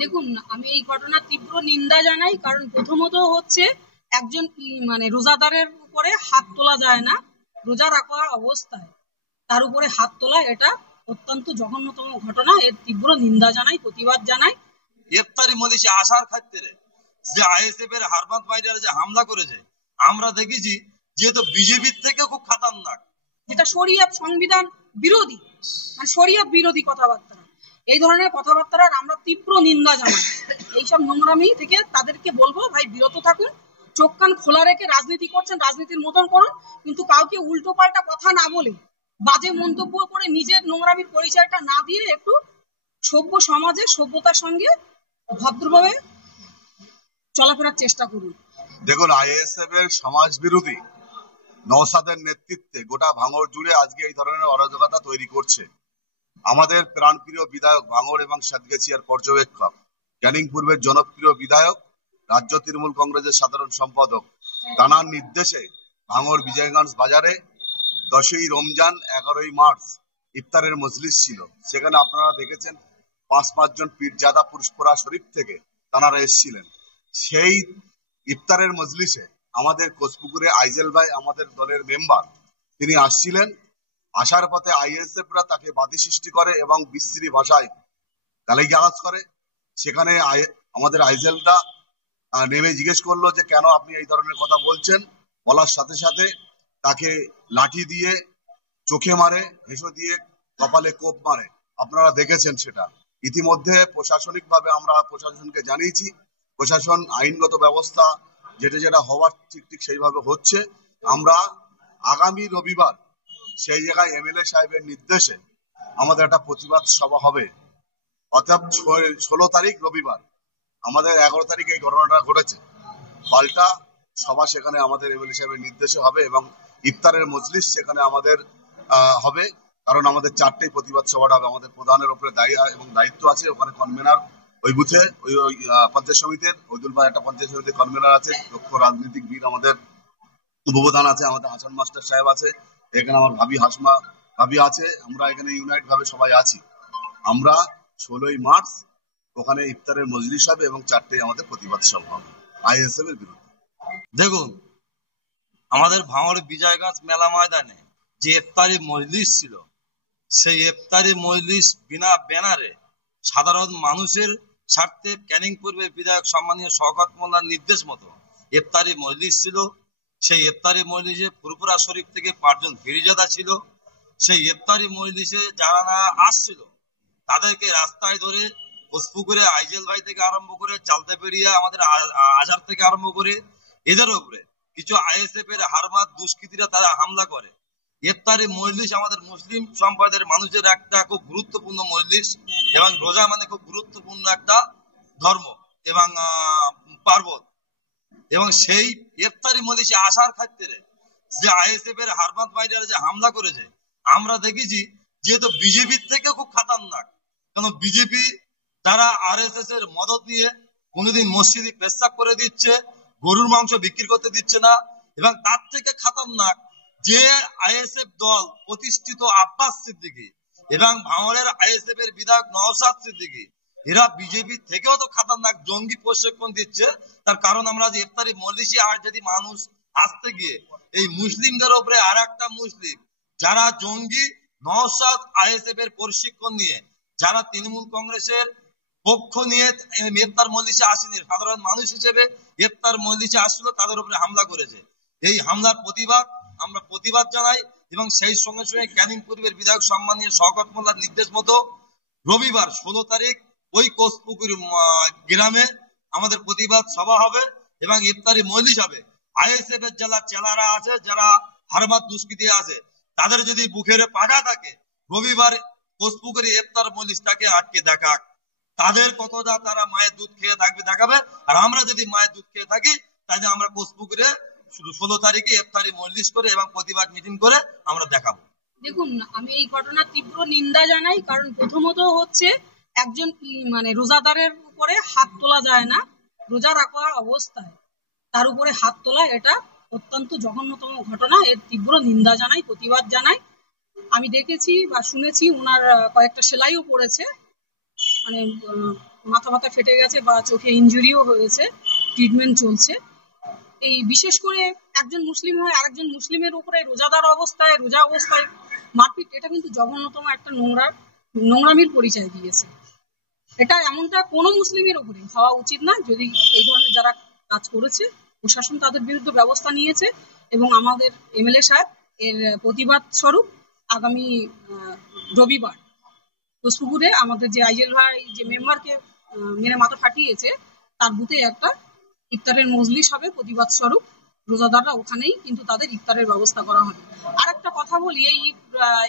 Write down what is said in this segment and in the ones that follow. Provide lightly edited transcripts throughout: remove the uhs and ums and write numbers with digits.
দেখুন, আমি এই ঘটনার তীব্র নিন্দা জানাই। কারণ প্রথমত হচ্ছে একজন রোজাদারের উপরে হাত তোলা যায় না রোজা রাখা অবস্থায়, তার উপরে হাত তোলা এটা অত্যন্ত জঘন্যতম ঘটনা। এর তীব্র নিন্দা জানাই, প্রতিবাদ জানাই। ইফতারি মজলিসে আসার ক্ষেত্রে যে আইএসএফ এর হারমাত মাইরার যে হামলা করেছে আমরা দেখেছি, যেহেতু বিজেপির থেকে খুব খাতারনাক, যেটা শরিয়ত সংবিধান বিরোধী, শরিয়ত বিরোধী কথাবার্তা। এই ধরনের কথাবার্তার আমরা তীব্র নিন্দা জানাই। এইসব নোংরামি থেকে তাদেরকে বলবো, ভাই বিরত থাকুন, চোখ কান খোলা রেখে রাজনীতি করছেন, রাজনীতির মতন করুন, কিন্তু কাউকে উল্টো পাল্টা কথা না বলে, বাজে মন্তব্য করে নিজের নোংরামির পরিচয়টা না দিয়ে একটু সভ্য সমাজে সভ্যতার সঙ্গে ভদ্রভাবে চলাফেরার চেষ্টা করুন। দেখুন, আইএসএফ এর সমাজ বিরোধী নওশাদের নেতৃত্বে গোটা ভাঙড় জুড়ে আজকে এই ধরনের অরাজকতা তৈরি করছে। আমাদের প্রাণপ্রিয় বিধায়ক ভাঙড় এবং সাতগাছিয়ার পর্যবেক্ষক, ক্যানিং পূর্বের জনপ্রিয় বিধায়ক, রাজ্য তৃণমূল কংগ্রেসের সাধারণ সম্পাদক, তানার নির্দেশে ভাঙড় বিজয়গঞ্জ বাজারে 10ই রমজান 11ই মার্চ ইফতারের মজলিস ছিল। সেখানে আপনারা দেখেছেন 5 জন পীরজাদা পুরস্পরা শরীফ থেকে তানারা এসেছিলেন। সেই ইফতারের মজলিসে আমাদের কোচপুকুরে আইজেল ভাই, আমাদের দলের মেম্বার, তিনি আসছিলেন। আসার পথে আইএসএফরা তাকে বাধা সৃষ্টি করে এবং বিশ্রী ভাষায় গালিগালাজ করে। সেখানে আমাদের আইজেলটা নেমে জিজ্ঞেস করলো যে কেন আপনি এই ধরনের কথা বলছেন। বলার সাথে সাথে তাকে লাঠি দিয়ে চোখে মারে, হেসো দিয়ে কপালে কোপ মারে। আপনারা দেখেছেন সেটা। ইতিমধ্যে প্রশাসনিকভাবে আমরা প্রশাসনকে জানিয়েছি, প্রশাসন আইনগত ব্যবস্থা যেটা হওয়ার ঠিক সেইভাবে হচ্ছে। আমরা আগামী রবিবার সেই জায়গায় এমএলএ সাহেবের নির্দেশে আমাদের একটা প্রতিবাদ সভা হবে। অর্থাৎ 16 তারিখ রবিবার, আমাদের 11 তারিখে এই ঘটনাটা ঘটেছে, পাল্টা সভা সেখানে আমাদের এমএলএ সাহেবের নির্দেশে হবে এবং ইফতারের মজলিস সেখানে আমাদের হবে। কারণ আমাদের 4টেই প্রতিবাদ সভাটা হবে। আমাদের প্রধানের উপরে দায়িত্ব আছে। ওখানে কনভেনার ওই বুথে, ওই পঞ্চায়েত সমিতির ওইদুল ভাই একটা পঞ্চায়েত সমিতির কনভেনার আছে, দক্ষ রাজনীতিকবিদ আমাদের উপপ্রধান আছে, আমাদের হাসান মাস্টার সাহেব আছে, এখানে আমার হাসমা ভাবি আছে। আমরা এখানে ইউনাইট ভাবে সবাই আছি। আমরা 16ই মার্চ ওখানে ইফতারের মজলিস হবে এবং 4টেই আমাদের প্রতিবাদ সভা হবে আইএসএফ এর বিরুদ্ধে। দেখুন, আমাদের ভাঙড় বিজয়গঞ্জ মেলা ময়দানে যে ইফতারি মজলিস ছিল, সেই ইফতারি মজলিস বিনা ব্যানারে সাধারণ মানুষের স্বার্থে ক্যানিং পূর্বের বিধায়ক সম্মানীয় শওকত মোল্লার নির্দেশ মতো ইফতারি মজলিস ছিল। সেই ইফতারি মজলিসে ফুরফুরা শরীফ থেকে 5 জন ফিরিজাদা ছিল। সেই ইফতারি মজলিসে যারা না আসছিল তাদেরকে রাস্তায় ধরে কোচপুকুরে আইজেল ভাই থেকে আরম্ভ করে চালতে পেরিয়া আমাদের আজার থেকে আরম্ভ করে এদের উপরে কিছু আইএসএফ এর হারমাত দুষ্কৃতীরা তারা হামলা করে। ইফতারি মজলিস আমাদের মুসলিম সম্প্রদায়ের মানুষের একটা খুব গুরুত্বপূর্ণ মজলিস এবং রোজা মানে খুব গুরুত্বপূর্ণ একটা ধর্ম এবং পার্বণ। এবং সেই ইফতারি মজলিসে আসার ক্ষেত্রে যে আইএসএফ এর হারমাত মাইরার যে হামলা করেছে আমরা দেখেছি, যেহেতু বিজেপির থেকে খুব খাতারনাক। কেন বিজেপি তারা আরএসএস এর মদত নিয়ে কোনোদিন মসজিদে পেশাব করে দিচ্ছে, গরুর মাংস বিক্রি করতে দিচ্ছে না। এবং তার থেকে খাতারনাক যে আইএসএফ দল প্রতিষ্ঠিত আব্বাস সিদ্দিকী এবং ভাঙড়ের আইএসএফ এর বিধায়ক নওশাদ সিদ্দিকী, এরা বিজেপি থেকেও তো খাতারনাক জঙ্গি প্রশিক্ষণ দিচ্ছে। তার কারণ আমরা যে ইফতারি মজলিসে আর যদি মানুষ আসতে গিয়ে এই মুসলিমদের উপরে আর একটা মুসলিম যারা জঙ্গি নওশাদ আইএসএফ এর প্রশিক্ষণ নিয়ে যারা তৃণমূল কংগ্রেসের পক্ষ নিয়ে ইফতার মজলিসে আসেনি, সাধারণ মানুষ হিসেবে ইফতার মজলিসে আসছিল, তাদের উপরে হামলা করেছে। এই হামলার আমরা প্রতিবাদ জানাই এবং সেই সঙ্গে সঙ্গে ক্যানিং পূর্বের বিধায়ক সম্মানীয় শওকত মোল্লার নির্দেশ মতো রবিবার 16 তারিখ ওই কোচপুকুর গ্রামে আমাদের প্রতিবাদ সভা হবে এবং ইফতারি মজলিস হবে। আইএসএফ এর যারা চেলারা আছে, যারা হারমাত দুষ্কৃতী আছে, তাদের যদি বুকের পাজা থাকে রবিবার কোচপুকুরে ইফতার মজলিসটাকে আটকে দেখাক। তাদের কতটা তারা মায়ের দুধ খেয়ে থাকবে দেখাবে। আর আমরা যদি মায়ের দুধ খেয়ে থাকি তাহলে আমরা কোচপুকুরে শুধু 16 তারিখে ইফতারি মজলিস করে এবং প্রতিবাদ মিটিং করে আমরা দেখাবো। দেখুন, আমি এই ঘটনার তীব্র নিন্দা জানাই। কারণ প্রথমত হচ্ছে একজন রোজাদারের উপরে হাত তোলা যায় না রোজা রাখা অবস্থায়, তার উপরে হাত তোলা এটা অত্যন্ত জঘন্যতম ঘটনা। এর তীব্র নিন্দা জানাই, প্রতিবাদ জানাই। আমি দেখেছি বা শুনেছি ওনার কয়েকটা সেলাইও পড়েছে, মাথা ব্যথা ফেটে গেছে বা চোখে ইনজুরিও হয়েছে, ট্রিটমেন্ট চলছে। এই বিশেষ করে একজন মুসলিম হয়ে আরেকজন মুসলিমের উপরে রোজা অবস্থায় মারপিট, এটা কিন্তু জঘন্যতম একটা নোংরামির পরিচয় দিয়েছে। এটা এমনটা কোনো মুসলিমের উপরে হওয়া উচিত না। যদি এই ধরনের যারা কাজ করেছে, প্রশাসন তাদের বিরুদ্ধে ব্যবস্থা নিয়েছে এবং আমাদের এমএলএ সাহেব এর প্রতিবাদ স্বরূপ আগামী রবিবার দোষপুকুরে আমাদের যে আইজেল ভাই যে মেম্বারকে মেরে মাথা ফাটিয়েছে তার বুথে একটা ইফতারের মজলিস হবে প্রতিবাদ স্বরূপ। রোজাদাররা ওখানেই কিন্তু তাদের ইফতারের ব্যবস্থা করা হবে। আর একটা কথা বলি, এই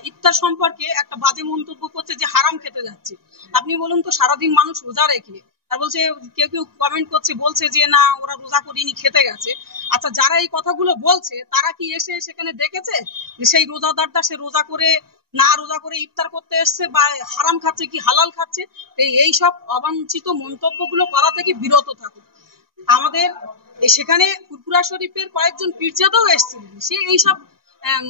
ইফতার সম্পর্কে একটা বাজে মন্তব্য করছে যে হারাম খেতে যাচ্ছে। আপনি বলুন তো, সারাদিন মানুষ রোজা রেখে আর বলছে, কেউ কমেন্ট করছে, বলছে যে না ওরা রোজা করিনি খেতে গেছে। আচ্ছা, যারা এই কথাগুলো বলছে তারা কি এসে সেখানে দেখেছে যে সেই রোজাদারটা সে রোজা করে ইফতার করতে এসছে বা হারাম খাচ্ছে কি হালাল খাচ্ছে? এই সব অবাঞ্ছিত মন্তব্যগুলো করা থেকে বিরত থাকুক। আমাদের সেখানে ফুরফুরা শরীফের কয়েকজন পীরজাদাও এসেছিলেন, সে এইসব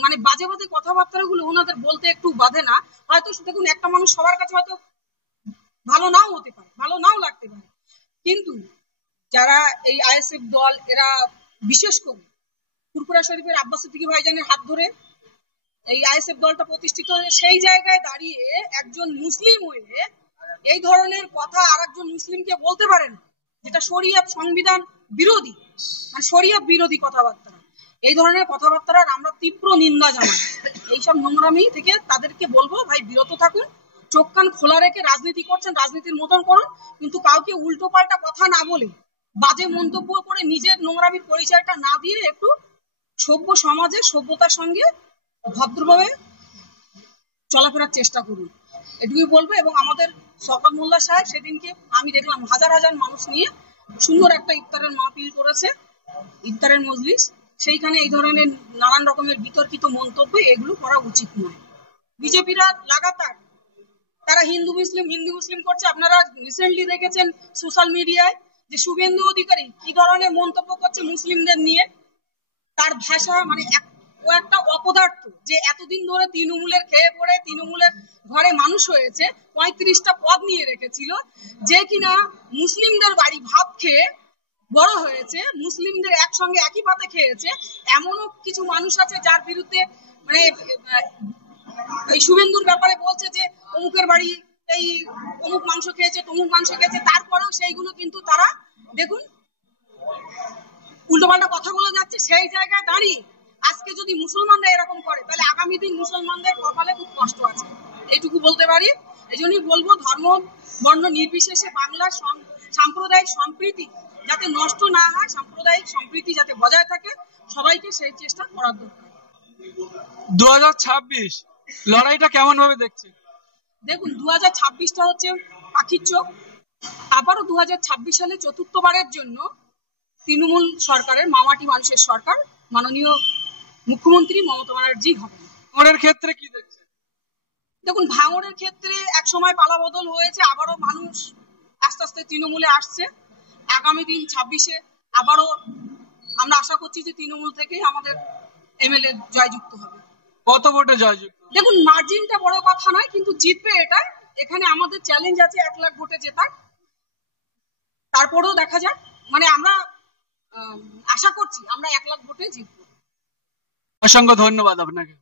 মানে বাজে বাজে কথাবার্তাগুলো ওনাদের বলতে একটু বাধে না? হয়তো দেখুন, একটা মানুষ সবার কাছে হয়তো ভালো নাও হতে পারে, ভালো নাও লাগতে পারে, কিন্তু যারা এই আইএসএফ দল এরা বিশেষ করে ফুরফুরা শরীফের আব্বাস সিদ্দিকী ভাইজানের হাত ধরে এই আইএসএফ দলটা প্রতিষ্ঠিত, সেই জায়গায় দাঁড়িয়ে একজন মুসলিম হয়ে এই ধরনের কথা আর একজন মুসলিমকে বলতে পারে না, যেটা শরিয়ত সংবিধান বিরোধী, মানে শরিয়ত বিরোধী কথাবার্তা। এই ধরনের কথাবার্তার আমরা তীব্র নিন্দা জানাই। এইসব নোংরামি থেকে তাদেরকে বলবো, ভাই বিরত থাকুন, চোখ কান খোলা রেখে রাজনীতি করছেন, রাজনীতির মতন করুন, কিন্তু কাউকে উল্টো পাল্টা কথা না বলে, বাজে মন্তব্য করে নিজের নোংরামির পরিচয়টা না দিয়ে একটু সভ্য সমাজে সভ্যতার সঙ্গে ভদ্রভাবে চলাফেরার চেষ্টা করুন, এটুকুই বলবো। এবং আমাদের শওকত মোল্লা সাহেব সেদিনকে আমি দেখলাম হাজার হাজার মানুষ নিয়ে সুন্দর একটা ইফতারের মাহফিল করেছে, ইফতারের মজলিস। সেইখানে এই ধরনের নানান রকমের বিতর্কিত মন্তব্য এগুলো করা উচিত নয়। বিজেপিরা লাগাতার তারা হিন্দু মুসলিম করছে। আপনারা রিসেন্টলি দেখেছেন সোশ্যাল মিডিয়ায় যে শুভেন্দু অধিকারী কি ধরনের মন্তব্য করছে মুসলিমদের নিয়ে। তার ভাষা মানে ও একটা অপদার্থ, যে এতদিন ধরে তৃণমূলের খেয়ে পড়ে তৃণমূলের ঘরে মানুষ হয়েছে, 35টা পদ নিয়ে রেখেছিল, যে কিনা মুসলিমদের বাড়ি ভাত খেয়ে বড় হয়েছে, মুসলিমদের একসঙ্গে একই পাতে খেয়েছে। এমনও কিছু মানুষ আছে যার বিরুদ্ধে মানে এই শুভেন্দুর ব্যাপারে বলছে যে অমুকের বাড়ি এই অমুক মাংস খেয়েছে, তমুক মাংস খেয়েছে, তারপরেও সেইগুলো কিন্তু তারা দেখুন উল্টোপাল্টা কথা বলে যাচ্ছে। সেই জায়গায় দাঁড়িয়ে আজকে যদি মুসলমানরা এরকম করে, তাহলে আগামী দিন মুসলমানদের কপালে খুব কষ্ট আছে, এইটুকু বলতে পারি। এই জন্যই বলবো, ধর্ম বর্ণ নির্বিশেষে বাংলার সাম্প্রদায়িক সম্প্রীতি যাতে নষ্ট না হয়, সাম্প্রদায়িক সম্প্রীতি যাতে বজায় থাকে, সবাইকে সেই চেষ্টা করার দরকার। 2026 লড়াইটা কেমন ভাবে দেখছেন? দেখুন, 2026টা হচ্ছে পাখির চোখ। আবারও 2026 সালে চতুর্থবারের জন্য তৃণমূল সরকারের, মামাটি মানুষের সরকার, মাননীয় মুখ্যমন্ত্রী মমতা ব্যানার্জি হবেন। ভাঙড়ের ক্ষেত্রে কি দেখছেন? দেখুন, ভাঙড়ের ক্ষেত্রে এক সময় পালাবদল হয়েছে, আবারও মানুষ আস্তে আস্তে তৃণমূলে আসছে। আগামী দিন 26-এ আবারও আমরা আশা করছি যে তৃণমূল থেকেই আমাদের এমএলএ জয়যুক্ত হবে। কত ভোটে জয়যুক্ত? দেখুন, মার্জিনটা বড় কথা নয়, কিন্তু জিতবে এটা। এখানে আমাদের চ্যালেঞ্জ আছে 1 লাখ ভোটে জেতার। তারপরেও দেখা যাক, মানে আমরা আশা করছি আমরা 1 লাখ ভোটে জিতবো। অসংখ্য ধন্যবাদ আপনাকে।